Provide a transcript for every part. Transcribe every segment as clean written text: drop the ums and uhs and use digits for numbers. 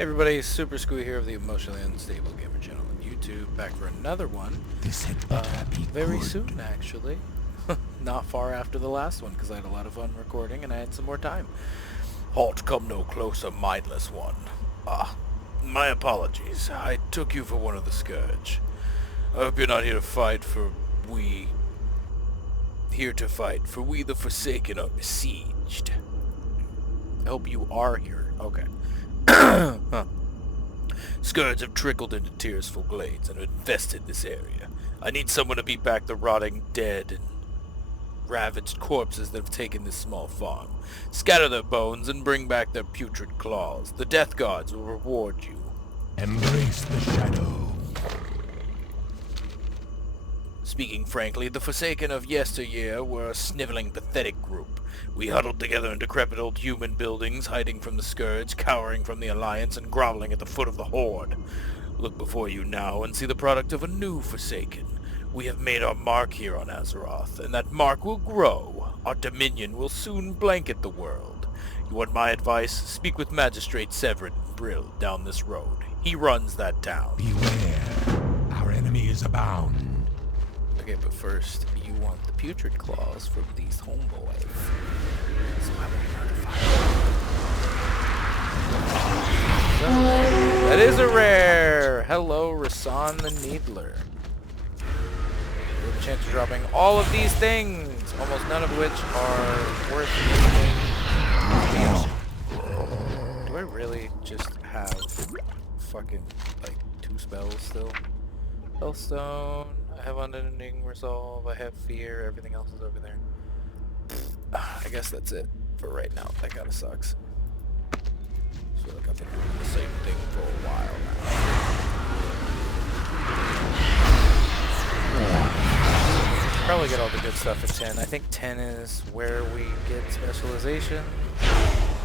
Hey everybody, Super Screw here of the Emotionally Unstable Gamer channel on YouTube, back for another one. This had better be Very good. soon, actually. Not far after the last one, because I had a lot of fun recording and I had some more time. Halt, come no closer, mindless one. My apologies. I took you for one of the Scourge. I hope you're not here to fight, for we... Here to fight, for we the Forsaken are besieged. I hope you are here. Okay. Huh. Scourge have trickled into Tirisfal glades and infested this area. I need someone to beat back the rotting, dead, and ravaged corpses that have taken this small farm. Scatter their bones and bring back their putrid claws. The Death Guards will reward you. Embrace the shadow. Speaking frankly, the Forsaken of yesteryear were a sniveling, pathetic group. We huddled together in decrepit old human buildings, hiding from the Scourge, cowering from the Alliance, and groveling at the foot of the Horde. Look before you now and see the product of a new Forsaken. We have made our mark here on Azeroth, and that mark will grow. Our dominion will soon blanket the world. You want my advice? Speak with Magistrate Severin Brill down this road. He runs that town. Beware. Our enemy is abound. Okay, but first, you want the putrid claws from these homeboys. So I will notify you. So, that is a rare! Hello, Rasan the Needler. We have a chance of dropping all of these things, almost none of which are worth anything. Do I really just have fucking, like, 2 spells still? Hellstone, I have Unending Resolve, I have Fear, everything else is over there. I guess that's it for right now. That kinda sucks. I feel like I've been doing the same thing for a while now. Probably get all the good stuff at 10. I think 10 is where we get specialization.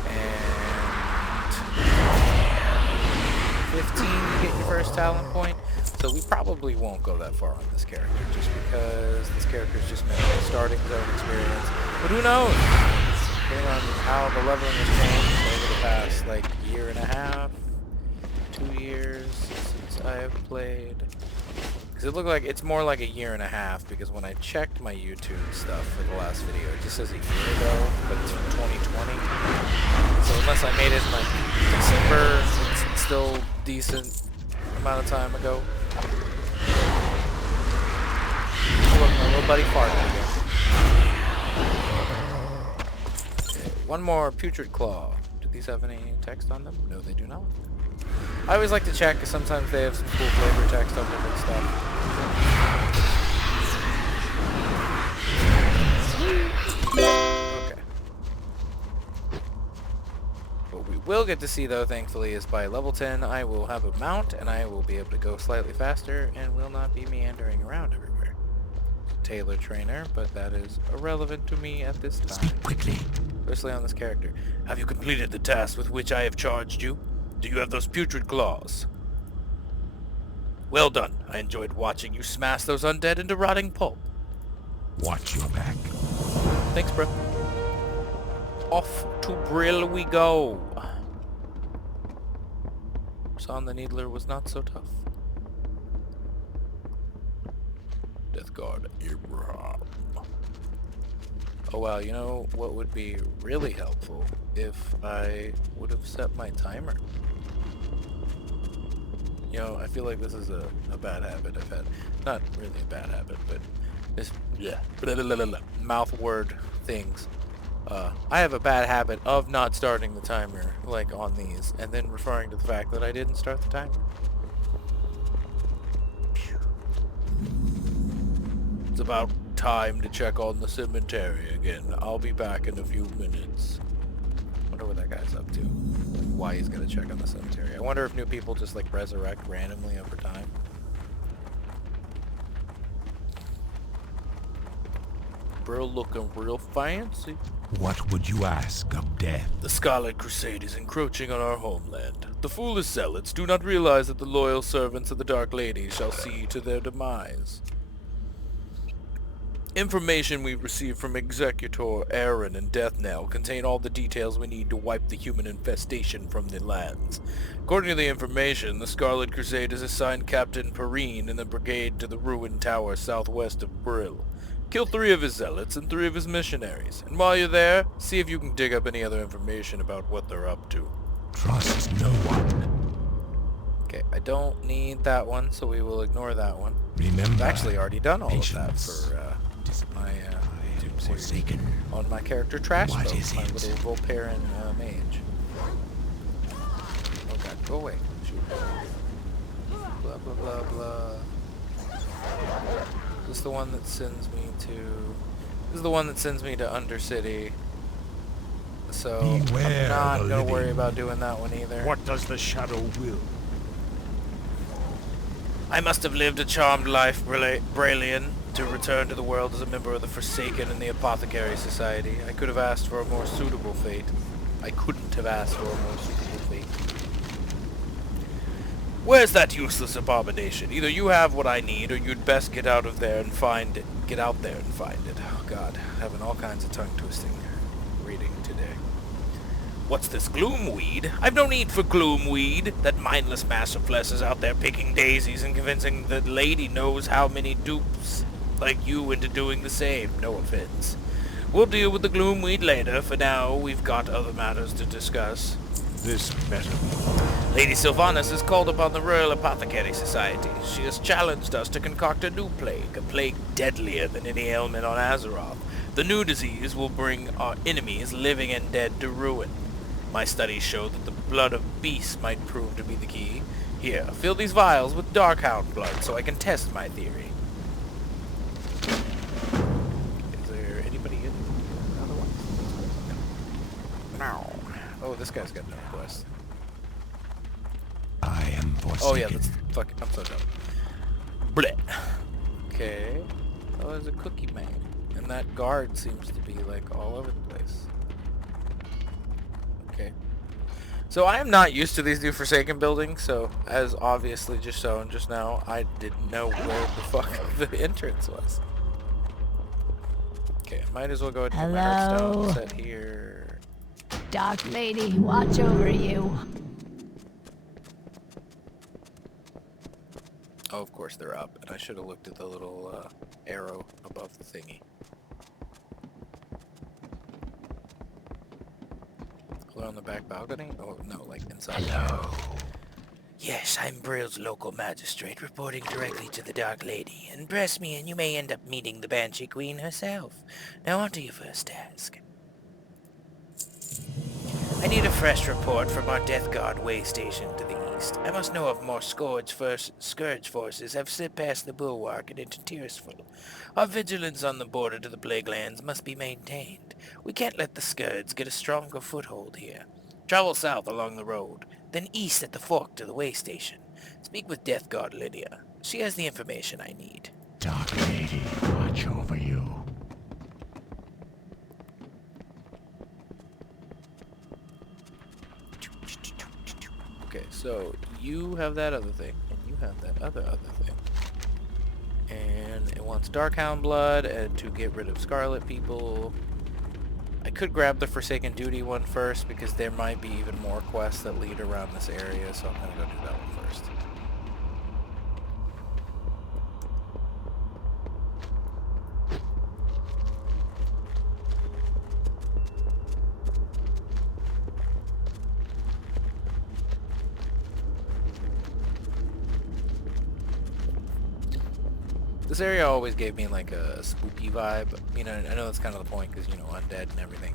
And 15 you get your first talent point. So we probably won't go that far on this character, just because this character is just meant for starting zone experience. But who knows? Depending on how the leveling has changed over the past, like, year and a half, 2 years since I have played. Because it looked like it's more like a year and a half, because when I checked my YouTube stuff for the last video, it just says a year ago, but it's from 2020. So unless I made it in, like, December, it's still decent amount of time ago. Look, my little buddy farted again. Okay, one more putrid claw. Do these have any text on them? No, they do not. I always like to check because sometimes they have some cool flavor text on different stuff. Okay. What we will get to see, though, thankfully, is by level 10, I will have a mount, and I will be able to go slightly faster, and will not be meandering around everywhere. Tailor trainer, but that is irrelevant to me at this time. Speak quickly. Especially on this character. Have you completed the task with which I have charged you? Do you have those putrid claws? Well done. I enjoyed watching you smash those undead into rotting pulp. Watch your back. Thanks, bro. Off to Brill we go. Son the Needler was not so tough. Death Guard Abraham. Oh wow, you know what would be really helpful if I would have set my timer. You know, I feel like this is a bad habit I've had. Not really a bad habit, but this mouth word things. I have a bad habit of not starting the timer, like on these, and then referring to the fact that I didn't start the timer. It's about time to check on the cemetery again. I'll be back in a few minutes. Wonder what that guy's up to. Why he's gonna check on the cemetery. I wonder if new people just like resurrect randomly over time. Bro looking real fancy. What would you ask of death? The Scarlet Crusade is encroaching on our homeland. The foolish zealots do not realize that the loyal servants of the Dark Lady shall see to their demise. Information we received from Executor Aaron and Death Knell contain all the details we need to wipe the human infestation from the lands. According to the information, the Scarlet Crusade has assigned Captain Perrine and the brigade to the ruined tower southwest of Brill. Kill 3 of his zealots and 3 of his missionaries, and while you're there, see if you can dig up any other information about what they're up to. Trust no one. Okay, I don't need that one, so we will ignore that one. Remember, I've actually already done all of that patience. for my YouTube series Forsaken. on my character Trash What Folk, is my it? little Volparian mage. Oh god, go away. Shoot. Blah blah blah blah. This is the one that sends me to... This is the one that sends me to Undercity. So Beware I'm not the gonna worry living. about doing that one either. What does the shadow will? I must have lived a charmed life, Brailian, to return to the world as a member of the Forsaken and the Apothecary Society. I could have asked for a more suitable fate. I couldn't have asked for a more suitable fate. Where's that useless abomination? Either you have what I need, or you'd best get out of there and find it. Get out there and find it. Oh god, having all kinds of tongue-twisting reading today. What's this gloomweed? I've no need for gloomweed. That mindless mass of flesh is out there picking daisies and convincing the lady knows how many dupes like you into doing the same. No offense. We'll deal with the gloomweed later. For now, we've got other matters to discuss. This better. Lady Sylvanas has called upon the Royal Apothecary Society. She has challenged us to concoct a new plague, a plague deadlier than any ailment on Azeroth. The new disease will bring our enemies, living and dead, to ruin. My studies show that the blood of beasts might prove to be the key. Here, fill these vials with Darkhound blood so I can test my theory. Is there anybody in otherwise? No. Oh, this guy's got no quest. I am forsaken. Oh yeah, that's fuck. I'm so dumb. Bleh. Okay. Oh, there's a cookie man, and that guard seems to be like all over the place. Okay. So I am not used to these new Forsaken buildings, so as obviously just shown just now, I didn't know where the fuck the entrance was. Okay, I might as well go ahead and get my Hello? Hearthstone set here. Dark Lady, watch over you. Oh, of course they're up, and I should have looked at the little arrow above the thingy. Hello on the back balcony? Oh, no, like inside. Hello. Yes, I'm Brill's local magistrate, reporting directly to the Dark Lady. Impress me and you may end up meeting the Banshee Queen herself. Now on to your first task. I need a fresh report from our Death Guard way station to the east. I must know if more Scourge forces have slipped past the bulwark and into Tirisfal. Our vigilance on the border to the Plague Lands must be maintained. We can't let the Scourge get a stronger foothold here. Travel south along the road, then east at the fork to the way station. Speak with Death Guard Lydia. She has the information I need. Dark Lady, watch over you. Okay, so you have that other thing, and you have that other thing. And it wants Darkhound blood, and to get rid of Scarlet people. I could grab the Forsaken Duty one first, because there might be even more quests that lead around this area, so I'm gonna go do that one first. This area always gave me like a spooky vibe. You know, I know that's kind of the point because, you know, undead and everything.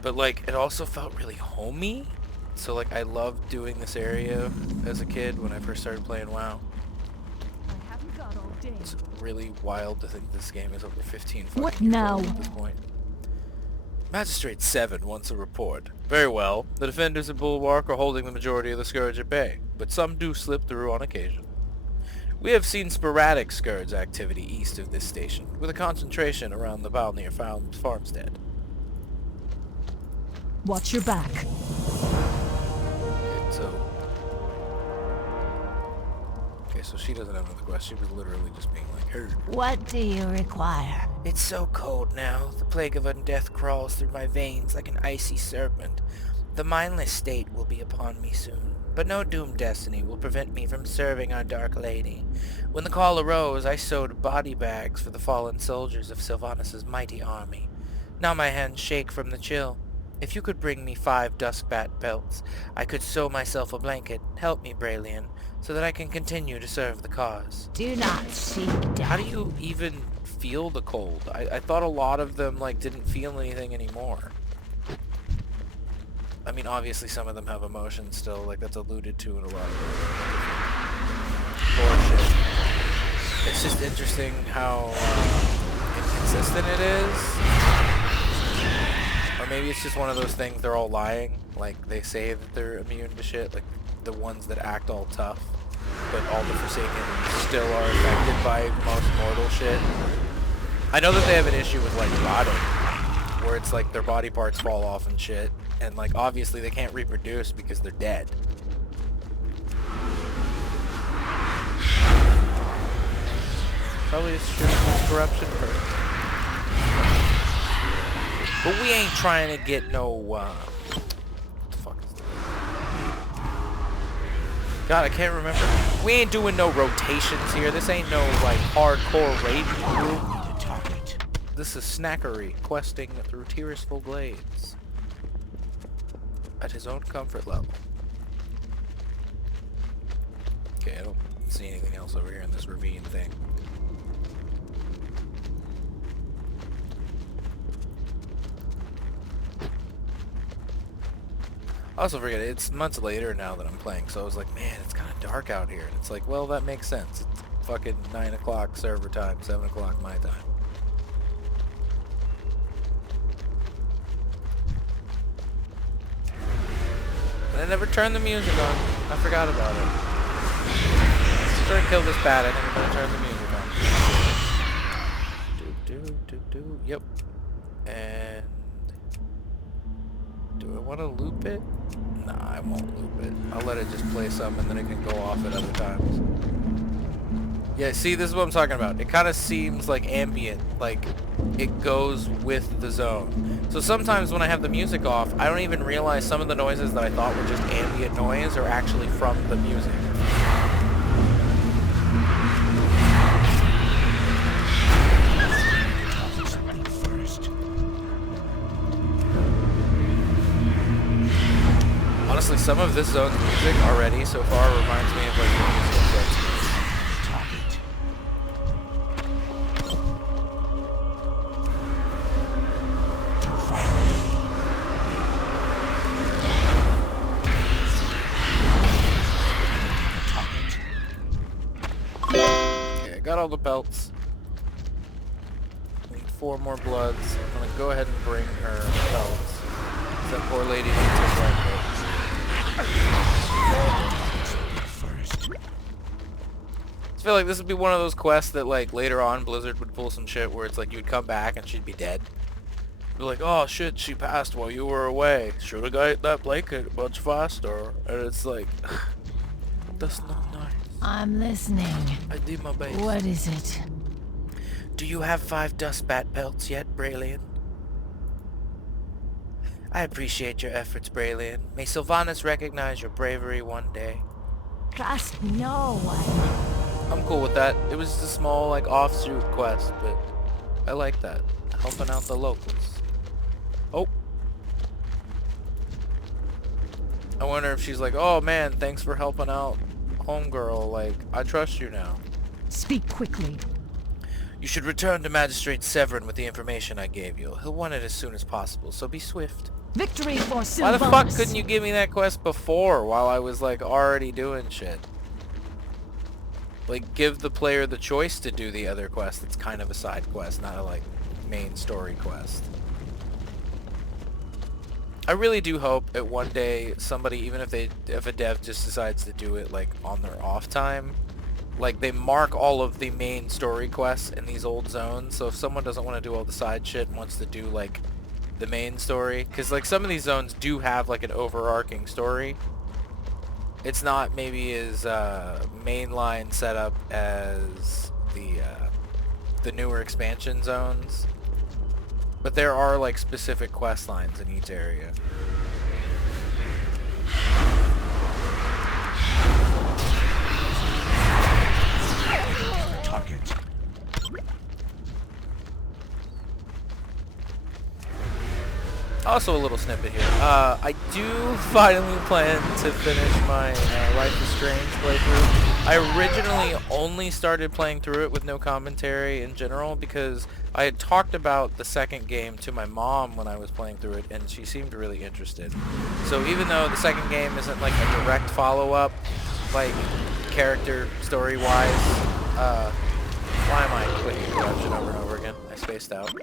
But like, it also felt really homey. So like, I loved doing this area as a kid when I first started playing WoW. I haven't got all day. It's really wild to think this game is over 15 fucking What years now? old at this point. Magistrate 7 wants a report. Very well. The defenders of Bulwark are holding the majority of the Scourge at bay, but some do slip through on occasion. We have seen sporadic Scourge activity east of this station, with a concentration around the Valnir farmstead. Watch your back. Okay, Okay, so she doesn't have another quest. She was literally just being like, hey. What do you require? It's so cold now. The plague of undeath crawls through my veins like an icy serpent. The mindless state will be upon me soon, but no doomed destiny will prevent me from serving our Dark Lady. When the call arose, I sewed body bags for the fallen soldiers of Sylvanas' mighty army. Now my hands shake from the chill. If you could bring me 5 duskbat pelts, I could sew myself a blanket. Help me, Brailian, so that I can continue to serve the cause. Do not seek death. How do you even feel the cold? I thought a lot of them, like, didn't feel anything anymore. I mean, obviously some of them have emotions still, like that's alluded to in a lot of lore shit. It's just interesting how inconsistent it is. Or maybe it's just one of those things they're all lying. Like, they say that they're immune to shit, like the ones that act all tough. But all the Forsaken still are affected by most mortal shit. I know that they have an issue with, like, rotting, where it's like their body parts fall off and shit. And, like, obviously they can't reproduce because they're dead. Probably it's true corruption first. But we ain't trying to get no, what the fuck is that? God, I can't remember. We ain't doing no rotations here. This ain't no, like, hardcore raid group. This is Snackery, questing through Tirisfal glades. At his own comfort level. Okay, I don't see anything else over here in this ravine thing. I also forget, it's months later now that I'm playing, so I was like, man, it's kind of dark out here. And it's like, well, that makes sense. It's fucking 9 o'clock server time, 7 o'clock my time. I never turned the music on. I forgot about it. Let's try to kill this bat. I think I'm gonna turn the music on. Yep. And do I want to loop it? Nah, I won't loop it. I'll let it just play some and then it can go off at other times. Yeah, see, this is what I'm talking about. It kind of seems like ambient, like it goes with the zone. So sometimes when I have the music off, I don't even realize some of the noises that I thought were just ambient noise are actually from the music. Honestly, some of this zone's music already so far reminds me of like the music of Dead Space. Got all the belts. Need 4 more bloods. I'm gonna go ahead and bring her belts. That poor lady needs a blanket. I feel like this would be one of those quests that, like, later on Blizzard would pull some shit where it's like you would come back and she'd be dead. Be like, oh shit, she passed while you were away. Should've got that blanket much faster. And it's like, that's not nice. I'm listening. I did my best. What is it? Do you have 5 dustbat pelts yet, Brailian? I appreciate your efforts, Brailian. May Sylvanas recognize your bravery one day. Trust no one. I'm cool with that. It was just a small, like, offshoot quest, but I like that. Helping out the locals. Oh. I wonder if she's like, oh man, thanks for helping out homegirl, like, I trust you now. Speak quickly. You should return to Magistrate Severin with the information I gave you. He'll want it as soon as possible, so be swift. Victory for Sylvanas. Why the fuck couldn't you give me that quest before while I was, like, already doing shit? Like, give the player the choice to do the other quest that's kind of a side quest, not a, like, main story quest. I really do hope that one day somebody, even if a dev just decides to do it, like, on their off time, like, they mark all of the main story quests in these old zones, so if someone doesn't want to do all the side shit and wants to do, like, the main story, because, like, some of these zones do have, like, an overarching story, It's not maybe as mainline setup as the newer expansion zones, but there are like specific quest lines in each area. Target. Also a little snippet here. I do finally plan to finish my Life is Strange playthrough. I originally only started playing through it with no commentary in general because I had talked about the second game to my mom when I was playing through it, and she seemed really interested. So even though the second game isn't like a direct follow-up, like character story-wise, why am I clicking corruption over and over again? I spaced out.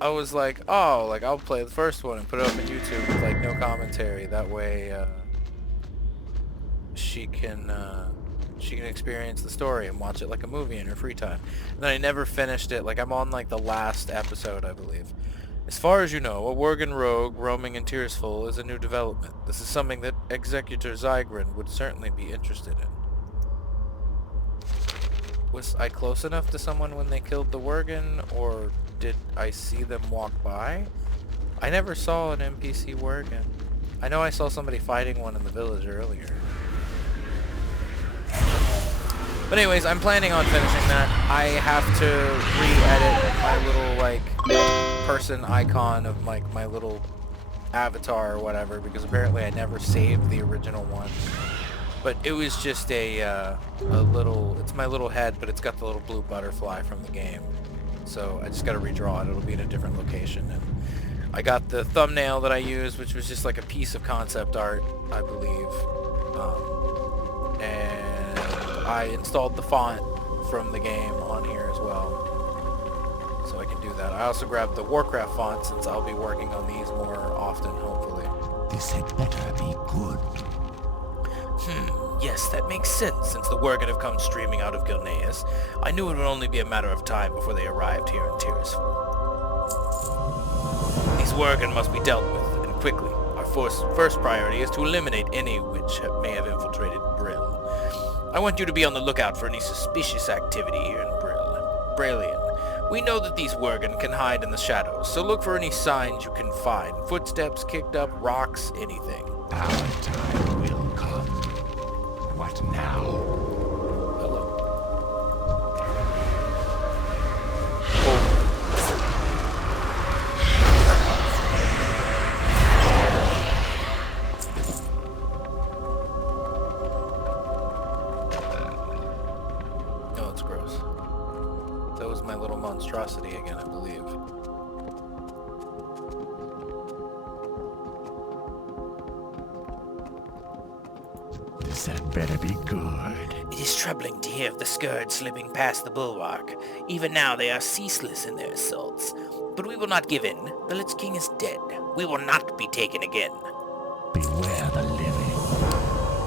I was like, oh, like I'll play the first one and put it up on YouTube with like no commentary. That way, she can experience the story and watch it like a movie in her free time. And then I never finished it. Like I'm on like the last episode, I believe. As far as you know, a Worgen rogue roaming in Tirisfal is a new development. This is something that Executor Zygrin would certainly be interested in. Was I close enough to someone when they killed the Worgen, or did I see them walk by? I never saw an NPC Worgen. I know I saw somebody fighting one in the village earlier. But anyways, I'm planning on finishing that. I have to re-edit my little like person icon of like my little avatar or whatever, because apparently I never saved the original one. But it was just a little, it's my little head, but it's got the little blue butterfly from the game. So I just got to redraw it. It'll be in a different location. And I got the thumbnail that I used, which was just like a piece of concept art, I believe. And I installed the font from the game on here as well. So I can do that. I also grabbed the Warcraft font since I'll be working on these more often, hopefully. This had better be good. Yes, that makes sense, since the Worgen have come streaming out of Gilneas. I knew it would only be a matter of time before they arrived here in Tirisfal. These Worgen must be dealt with, and quickly. Our first priority is to eliminate any which may have infiltrated Brill. I want you to be on the lookout for any suspicious activity here in Brill. Brilliant. We know that these Worgen can hide in the shadows, so look for any signs you can find. Footsteps kicked up, rocks, anything. Our time will come. What now? Hello. Oh, it's gross. That was my little monstrosity again, I believe. This had better be good. It is troubling to hear of the Scourge slipping past the bulwark. Even now they are ceaseless in their assaults. But we will not give in. The Lich King is dead. We will not be taken again. Beware the living.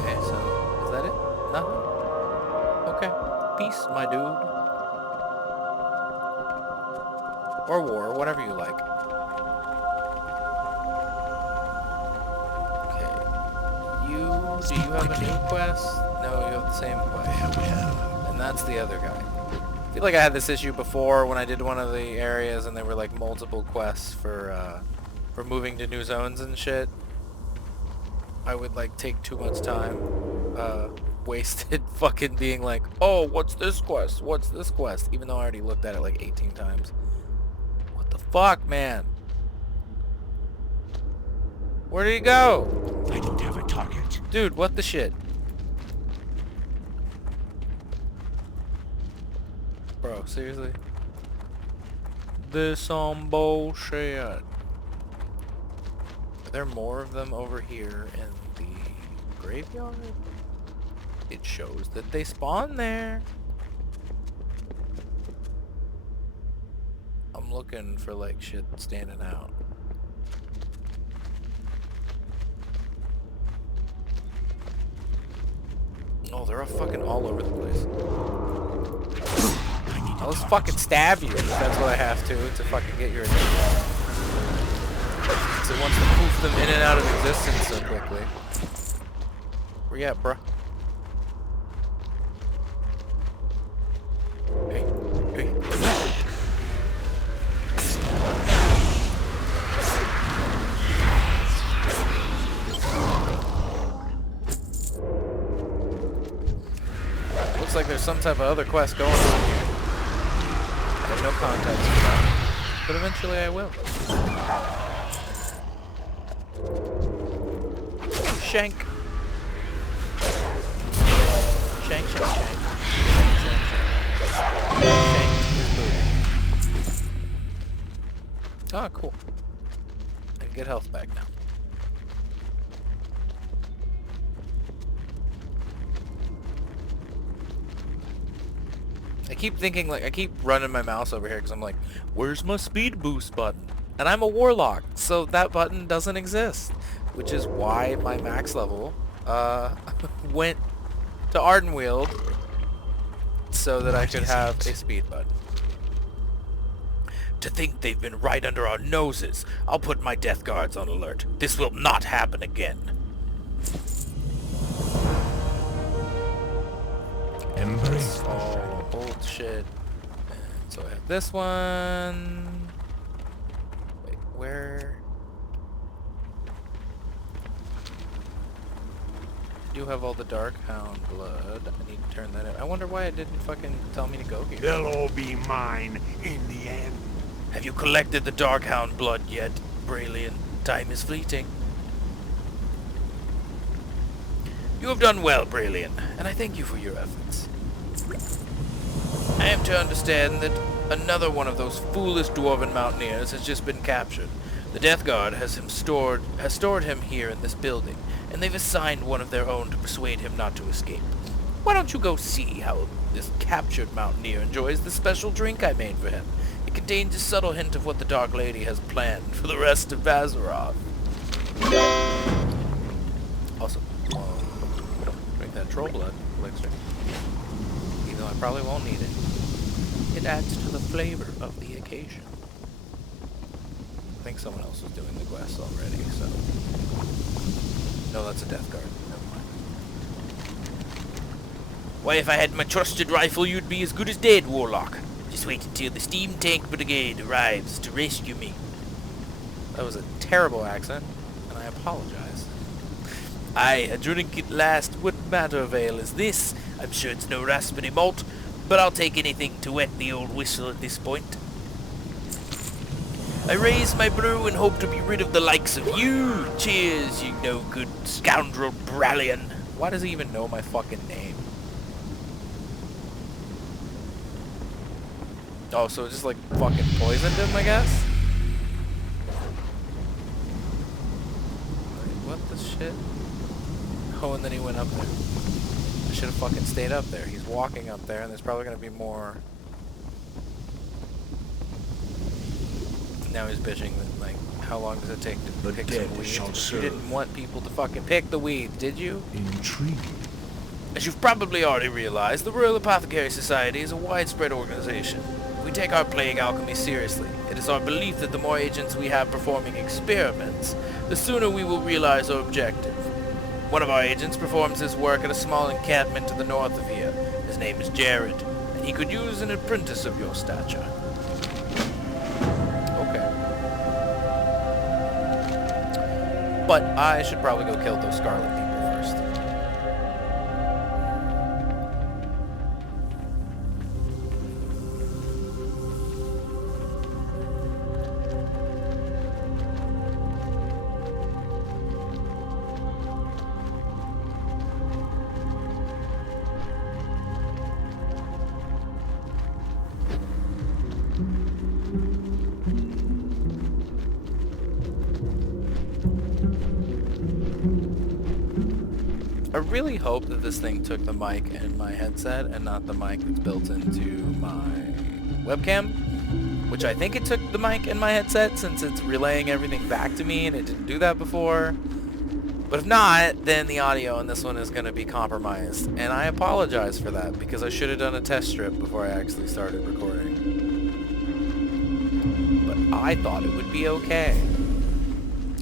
Okay, so is that it? Nothing? Okay. Peace, my dude. Or war, whatever you like. Okay. Do you have a new quest? No, you have the same quest. Farewell. And that's the other guy. I feel like I had this issue before when I did one of the areas and there were like multiple quests for moving to new zones and shit. I would like take too much time wasted fucking being like, oh, what's this quest? What's this quest? Even though I already looked at it like 18 times. What the fuck, man? Where did he go? I don't have a target. Dude, what the shit? Bro, seriously? This some bullshit. Are there more of them over here in the graveyard? It shows that they spawn there. I'm looking for like shit standing out. Oh, they're all fucking all over the place. I'll just fucking stab you if that's what I have to fucking get your attention. Because it wants to poof them in and out of existence so quickly. Where you at, bruh? Hey, hey. Looks like there's some type of other quest going on here. I have no context for that, but eventually I will. Shank. Shank, shank, shank. Shank is moving. Ah, cool. I can get health back now. I keep thinking, like, I keep running my mouse over here because I'm like, where's my speed boost button? And I'm a warlock, so that button doesn't exist. Which is why my max level went to Ardenweald so that I could have a speed button. To think they've been right under our noses. I'll put my death guards on alert. This will not happen again. Embrace Oh, bullshit. And so I have this one. Wait, where? I do have all the Dark Hound blood. I need to turn that in. I wonder why it didn't fucking tell me to go here. They'll all be mine in the end. Have you collected the Darkhound blood yet, Brayllian? Time is fleeting. You have done well, Brayllian, and I thank you for your efforts. I am to understand that another one of those foolish dwarven mountaineers has just been captured. The Death Guard has stored him here in this building, and they've assigned one of their own to persuade him not to escape. Why don't you go see how this captured mountaineer enjoys the special drink I made for him? It contains a subtle hint of what the Dark Lady has planned for the rest of Azeroth. Awesome. Drink that troll blood elixir. Even though I probably won't need it. It adds to the flavor of the occasion. I think someone else was doing the quest already, so... No, that's a Death Guard. Never mind. Why, if I had my trusted rifle, you'd be as good as dead, Warlock. Just wait until the Steam Tank Brigade arrives to rescue me. That was a terrible accent, and I apologize. Aye, a drink at last. What matter of ale is this? I'm sure it's no raspberry malt, but I'll take anything to wet the old whistle at this point. I raise my brew and hope to be rid of the likes of you. Cheers, you no-good scoundrel Brallian. Why does he even know my fucking name? Oh, so it just like fucking poisoned him, I guess? Wait, what the shit? Oh, and then he went up there. I should have fucking stayed up there. He's walking up there, and there's probably gonna be more. Now he's bitching that, like, how long does it take to The pick dead some weeds? shall But you serve. didn't want people to fucking pick the weeds, did you? Intriguing. As you've probably already realized, the Royal Apothecary Society is a widespread organization. We take our plague alchemy seriously. It is our belief that the more agents we have performing experiments, the sooner we will realize our objective. One of our agents performs his work at a small encampment to the north of here. His name is Jared, and he could use an apprentice of your stature. Okay. But I should probably go kill those Scarlet people first. I really hope that this thing took the mic in my headset and not the mic that's built into my webcam, which I think it took the mic in my headset since it's relaying everything back to me and it didn't do that before. But if not, then the audio in this one is going to be compromised, and I apologize for that because I should have done a test strip before I actually started recording. But I thought it would be okay.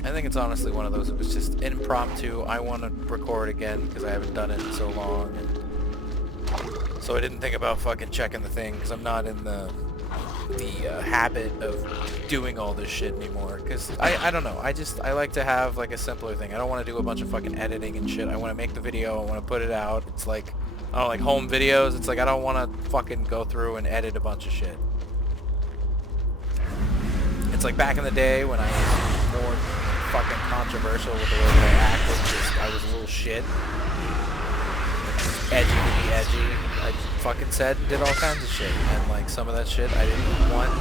I think it's honestly one of those, it was just impromptu. I want to record again because I haven't done it in so long. And so I didn't think about fucking checking the thing because I'm not in the habit of doing all this shit anymore. Because I don't know. I like to have like a simpler thing. I don't want to do a bunch of fucking editing and shit. I want to make the video. I want to put it out. It's like, I don't know, like home videos. It's like I don't want to fucking go through and edit a bunch of shit. It's like back in the day when I was more fucking controversial with the way that I acted. Just, I was a little shit. Edgy to be edgy. I fucking said and did all kinds of shit. And like some of that shit I didn't want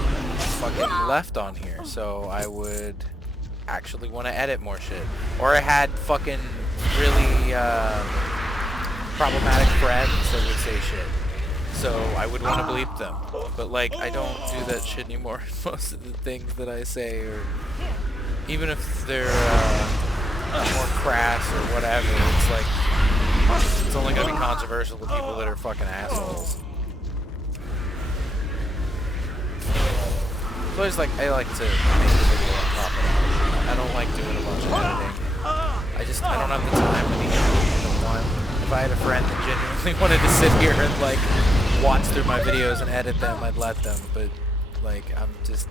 fucking left on here. So I would actually want to edit more shit. Or I had fucking really problematic friends that would say shit. So I would want to bleep them. But like I don't do that shit anymore. Most of the things that I say, or even if they're more crass or whatever, it's like it's only gonna be controversial to people that are fucking assholes. So I like to make the video on top of that. I don't like doing a bunch of editing. I don't have the time to be editing one. If I had a friend that genuinely wanted to sit here and like watch through my videos and edit them, I'd let them. But like I'm just,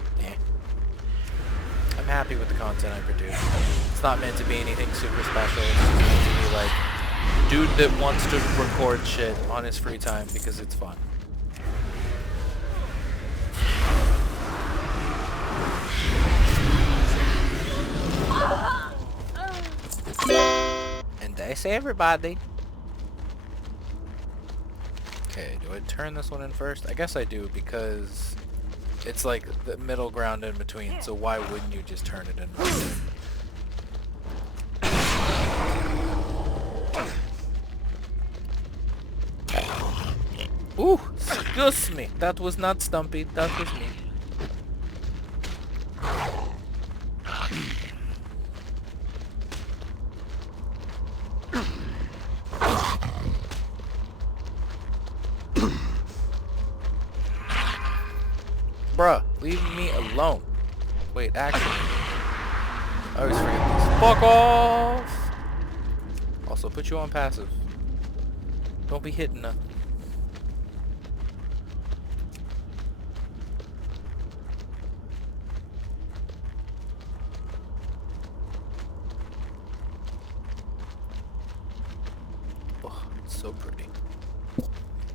I'm happy with the content I produce. It's not meant to be anything super special. It's just meant to be like dude that wants to record shit on his free time because it's fun. And I say everybody. Okay, do I turn this one in first? I guess I do because it's like the middle ground in between, so why wouldn't you just turn it in first? Ooh, excuse me. That was not Stumpy, that was me. Bruh, leave me alone. Wait, actually, I always forget this. Fuck off! Also, put you on passive. Don't be hitting nothing. Oh, it's so pretty.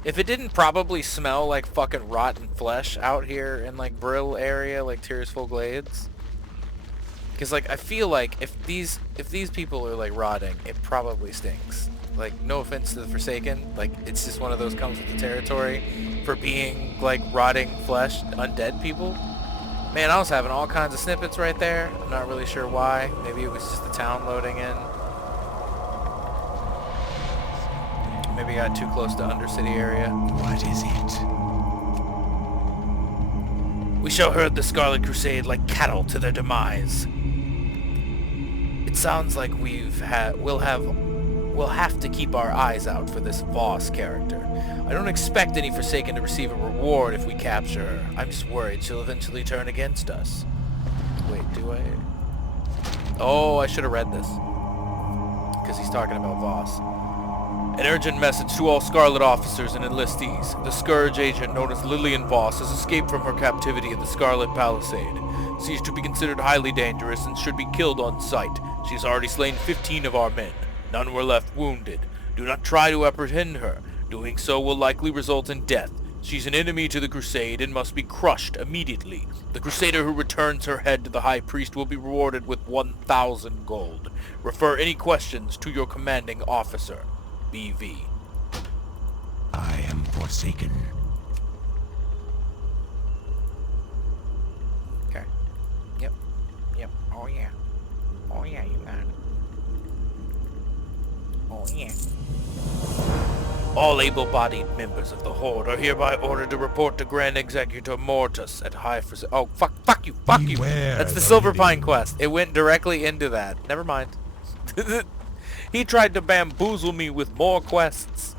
If it didn't probably smell like fucking rotten flesh out here in like Brill area, like Tirisfal Glades, because like I feel like if these people are like rotting, it probably stinks. Like no offense to the Forsaken, like it's just one of those comes with the territory for being like rotting flesh, undead people. Man, I was having all kinds of snippets right there. I'm not really sure why. Maybe it was just the town loading in. Maybe I got too close to Undercity area. What is it? We shall herd the Scarlet Crusade like cattle to their demise. It sounds like we'll have to keep our eyes out for this Voss character. I don't expect any Forsaken to receive a reward if we capture her. I'm just worried she'll eventually turn against us. Wait, do I? Oh, I should have read this. Because he's talking about Voss. An urgent message to all Scarlet officers and enlistees. The Scourge agent known as Lillian Voss has escaped from her captivity in the Scarlet Palisade. She is to be considered highly dangerous and should be killed on sight. She has already slain 15 of our men. None were left wounded. Do not try to apprehend her. Doing so will likely result in death. She's an enemy to the Crusade and must be crushed immediately. The Crusader who returns her head to the High Priest will be rewarded with 1,000 gold. Refer any questions to your commanding officer. BV. I am Forsaken. Okay. Yep. Yep. Oh yeah. Oh yeah, you got it. Oh yeah. All able-bodied members of the Horde are hereby ordered to report to Grand Executor Mortis at High Forsaken. Oh, fuck you. Beware That's the the Silver Pine living. quest. It went directly into that. Never mind. He tried to bamboozle me with more quests.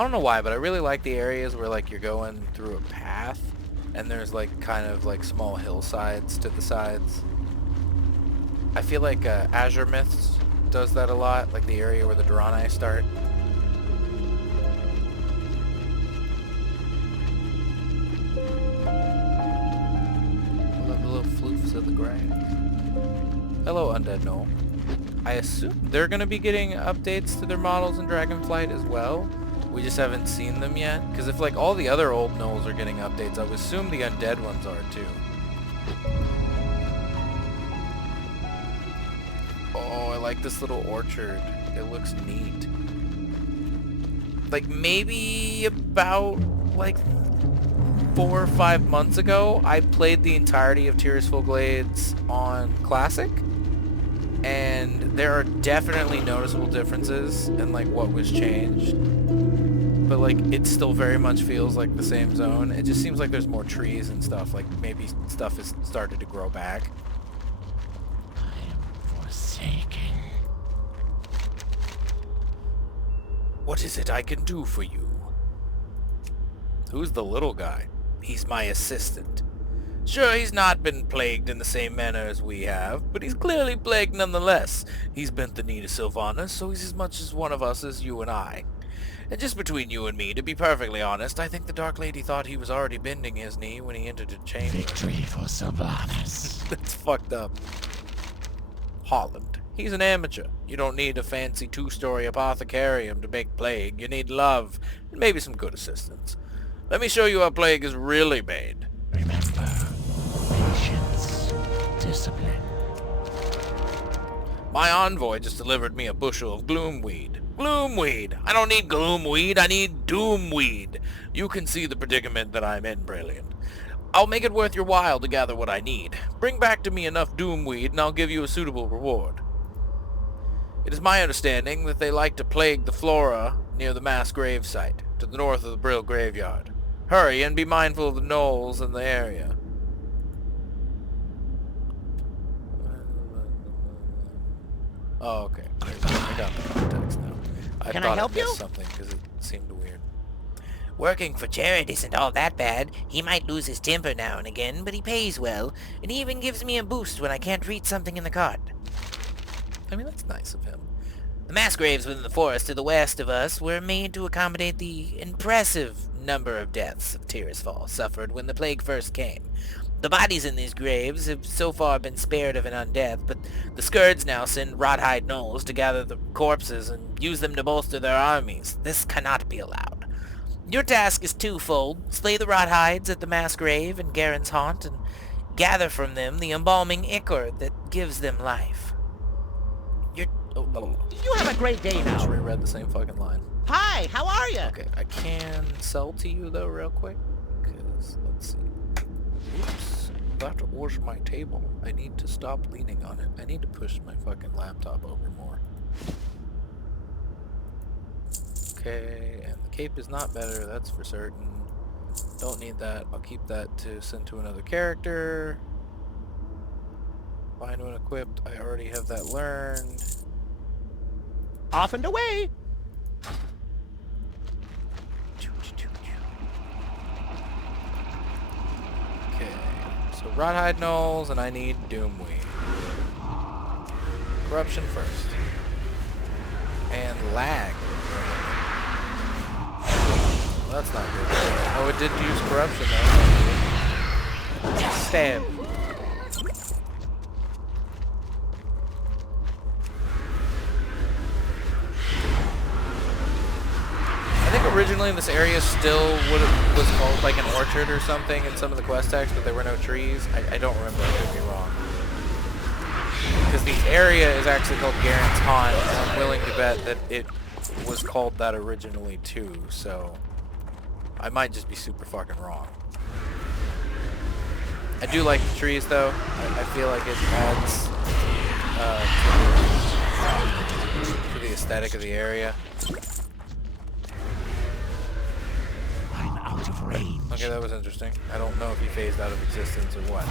I don't know why, but I really like the areas where like you're going through a path and there's like kind of like small hillsides to the sides. I feel like Azure Myths does that a lot, like the area where the Durrani start. I love the little floofs of the grass. Hello, Undead Knoll. I assume they're going to be getting updates to their models in Dragonflight as well. We just haven't seen them yet. Because if like all the other old gnolls are getting updates, I would assume the undead ones are too. Oh, I like this little orchard. It looks neat. Like maybe about like 4 or 5 months ago, I played the entirety of Tirisfal Glades on Classic. And there are definitely noticeable differences in like what was changed. But like it still very much feels like the same zone. It just seems like there's more trees and stuff. Like maybe stuff has started to grow back. I am forsaken. What is it I can do for you? Who's the little guy? He's my assistant. Sure, he's not been plagued in the same manner as we have, but he's clearly plagued nonetheless. He's bent the knee to Sylvanas, so he's as much as one of us as you and I. And just between you and me, to be perfectly honest, I think the Dark Lady thought he was already bending his knee when he entered the chamber. Victory for Sylvanas. That's fucked up. Holland. He's an amateur. You don't need a fancy 2-story apothecarium to make plague. You need love, and maybe some good assistance. Let me show you how plague is really made. Remember, patience, discipline. My envoy just delivered me a bushel of gloomweed. Gloomweed! I don't need gloomweed, I need doomweed. You can see the predicament that I'm in, Brilliant. I'll make it worth your while to gather what I need. Bring back to me enough doomweed and I'll give you a suitable reward. It is my understanding that they like to plague the flora near the mass grave site, to the north of the Brill graveyard. Hurry and be mindful of the gnolls in the area. Oh, okay. I got the context now. Can I help thought I missed you? something because it seemed weird. Working for Jared isn't all that bad. He might lose his temper now and again, but he pays well, and he even gives me a boost when I can't reach something in the cart. I mean, that's nice of him. The mass graves within the forest to the west of us were made to accommodate the impressive number of deaths of Tirisfal suffered when the plague first came. The bodies in these graves have so far been spared of an undeath, but the Scourge now send Rothhide gnolls to gather the corpses and use them to bolster their armies. This cannot be allowed. Your task is twofold. Slay the Rothides at the mass grave in Garen's haunt, and gather from them the embalming ichor that gives them life. You have a great day I now. just reread the same fucking line. Hi, how are you? Okay, I can sell to you though real quick. Because, let's see. Oops. That was my table. I need to stop leaning on it. I need to push my fucking laptop over more. Okay, and the cape is not better, that's for certain. Don't need that. I'll keep that to send to another character. Find when equipped. I already have that learned. Off and away. Okay, so Rothhide gnolls, and I need Doomweed. Corruption first. And lag. Well, that's not good. Oh, it did use corruption though. Stab. I think originally this area still was called like an orchard or something in some of the quest texts, but there were no trees. I don't remember, I could be wrong. Because the area is actually called Garen's Haunt, and I'm willing to bet that it was called that originally too, so I might just be super fucking wrong. I do like the trees though. I feel like it adds to the aesthetic of the area. I'm out of range. Okay, that was interesting. I don't know if he phased out of existence or what.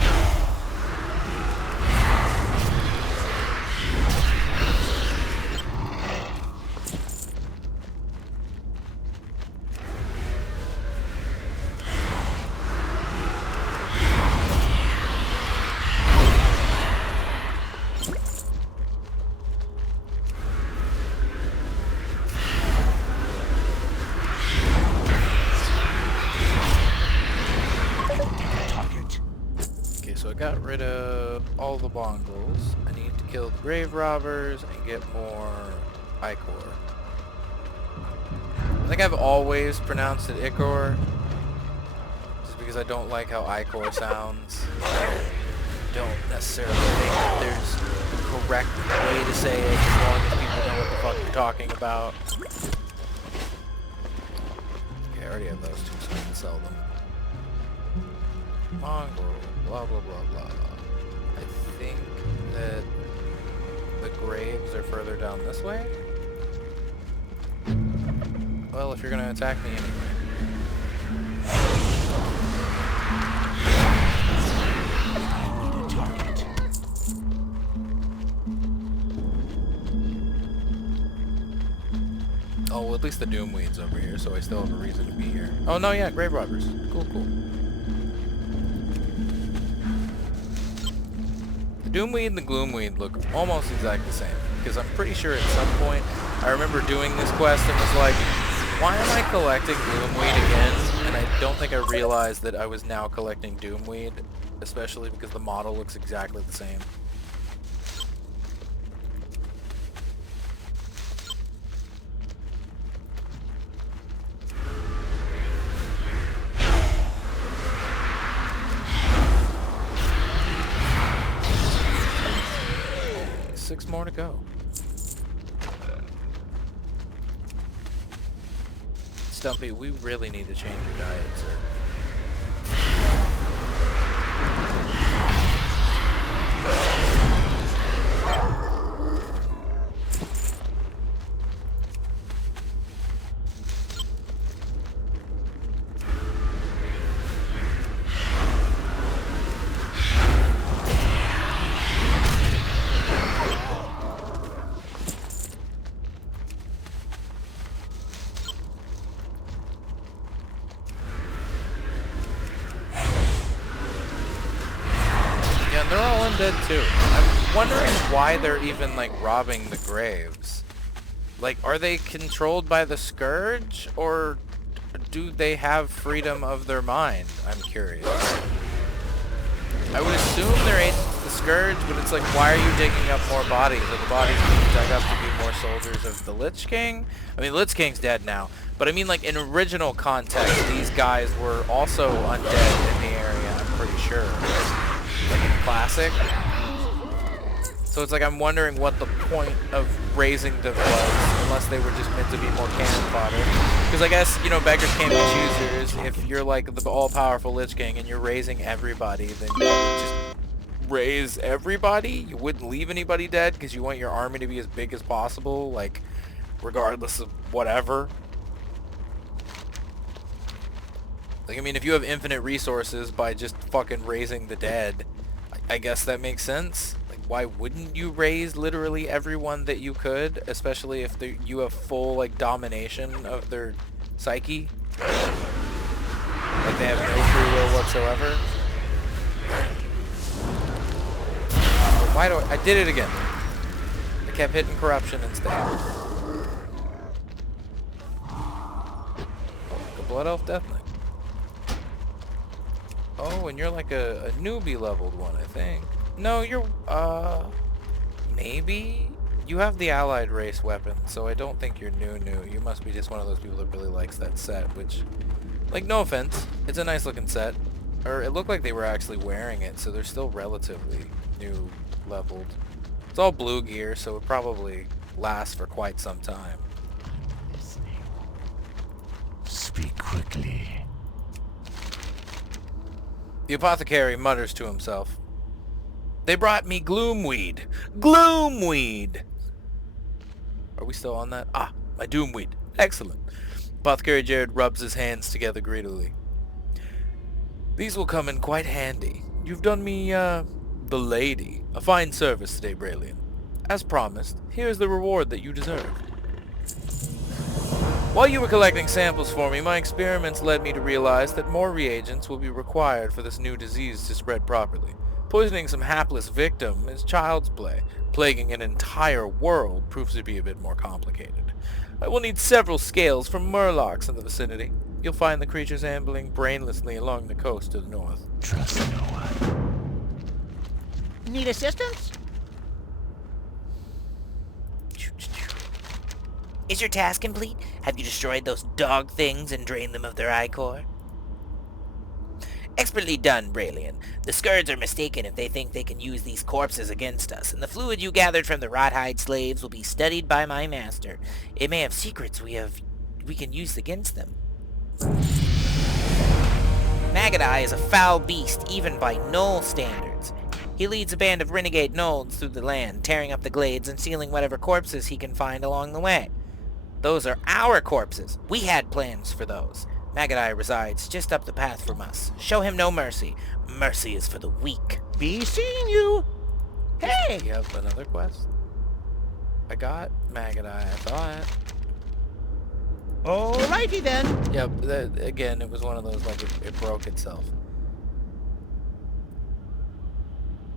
rid of all the Mongols. I need to kill the grave robbers and get more Ichor. I think I've always pronounced it Ichor, just because I don't like how Ichor sounds. I don't necessarily think that there's a correct way to say it as long as people know what the fuck you're talking about. Okay, I already have those two, so I can sell them. Mongol, blah blah blah blah. I think that the graves are further down this way. Well, if you're gonna attack me anyway. I need a target. Oh, well, at least the Doomweed's over here, so I still have a reason to be here. Oh no, yeah, grave robbers. Cool, cool. The Doomweed and the Gloomweed look almost exactly the same, because I'm pretty sure at some point I remember doing this quest and was like, why am I collecting Gloomweed again? And I don't think I realized that I was now collecting Doomweed, especially because the model looks exactly the same. Only 6 more to go. Stumpy, we really need to change your diet, sir. They're all undead too. I'm wondering why they're even like robbing the graves. Like, are they controlled by the Scourge, or do they have freedom of their mind? I'm curious. I would assume they're agents of the Scourge, but it's like, why are you digging up more bodies? Are the bodies being dug up to be more soldiers of the Lich King? I mean, Lich King's dead now, but I mean, like, in original context, these guys were also undead in the area, I'm pretty sure. Like in Classic. So it's like, I'm wondering what the point of raising them was, unless they were just meant to be more cannon fodder. Because I guess, you know, beggars can't be choosers. If you're like the all-powerful Lich King and you're raising everybody, then you would just raise everybody? You wouldn't leave anybody dead because you want your army to be as big as possible, like, regardless of whatever. Like, I mean, if you have infinite resources by just fucking raising the dead, I guess that makes sense. Like, why wouldn't you raise literally everyone that you could, especially if you have full, like, domination of their psyche? Like, they have no free will whatsoever? Why do I did it again. I kept hitting corruption instead. Oh, like a Blood Elf Death Knight. Oh, and you're like a newbie leveled one, I think. No, you're, maybe? You have the allied race weapon, so I don't think you're new. You must be just one of those people that really likes that set, which, like, no offense, it's a nice looking set. Or it looked like they were actually wearing it, so they're still relatively new leveled. It's all blue gear, so it probably lasts for quite some time. Listening. Speak quickly. The apothecary mutters to himself. They brought me Gloomweed. Gloomweed! Are we still on that? Ah, my Doomweed. Excellent. Apothecary Jared rubs his hands together greedily. These will come in quite handy. You've done me, the lady, a fine service today, Brayllian. As promised, here's the reward that you deserve. While you were collecting samples for me, my experiments led me to realize that more reagents will be required for this new disease to spread properly. Poisoning some hapless victim is child's play. Plaguing an entire world proves to be a bit more complicated. I will need several scales from murlocs in the vicinity. You'll find the creatures ambling brainlessly along the coast to the north. Trust no one. Need assistance? Is your task complete? Have you destroyed those dog things and drained them of their ichor? Expertly done, Brayllian. The Scourge are mistaken if they think they can use these corpses against us, and the fluid you gathered from the Rothhide slaves will be studied by my master. It may have secrets we can use against them. Magadai is a foul beast, even by Knoll standards. He leads a band of renegade Knolls through the land, tearing up the glades and stealing whatever corpses he can find along the way. Those are our corpses. We had plans for those. Magadai resides just up the path from us. Show him no mercy. Mercy is for the weak. Be seeing you. Hey! You have another quest? I got Magadai, I thought. Alrighty then. Yep, again, it was one of those, like, it broke itself.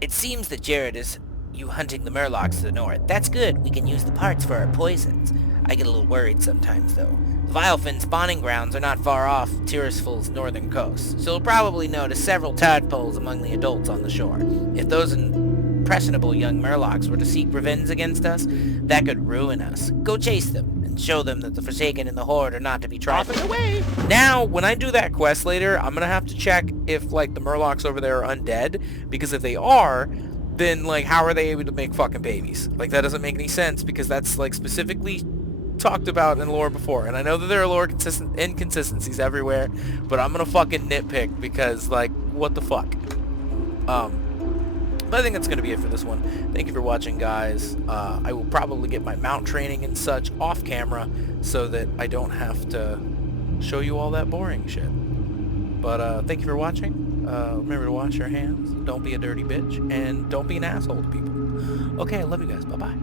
It seems that Jared is you hunting the Murlocs to the north. That's good. We can use the parts for our poisons. I get a little worried sometimes, though. The Vilefin spawning grounds are not far off Tirisfal's northern coast, so you'll probably notice several tadpoles among the adults on the shore. If those impressionable young Murlocs were to seek revenge against us, that could ruin us. Go chase them, and show them that the Forsaken and the Horde are not to be Off trifled and with. away. Now, when I do that quest later, I'm gonna have to check if, like, the Murlocs over there are undead, because if they are, then, like, how are they able to make fucking babies? Like, that doesn't make any sense, because that's, like, specifically talked about in lore before, and I know that there are lore inconsistencies everywhere, but I'm gonna fucking nitpick, because, like, what the fuck? But I think that's gonna be it for this one. Thank you for watching, guys. I will probably get my mount training and such off camera, so that I don't have to show you all that boring shit. But thank you for watching. Remember to wash your hands, don't be a dirty bitch, and don't be an asshole to people. Okay, I love you guys. Bye-bye.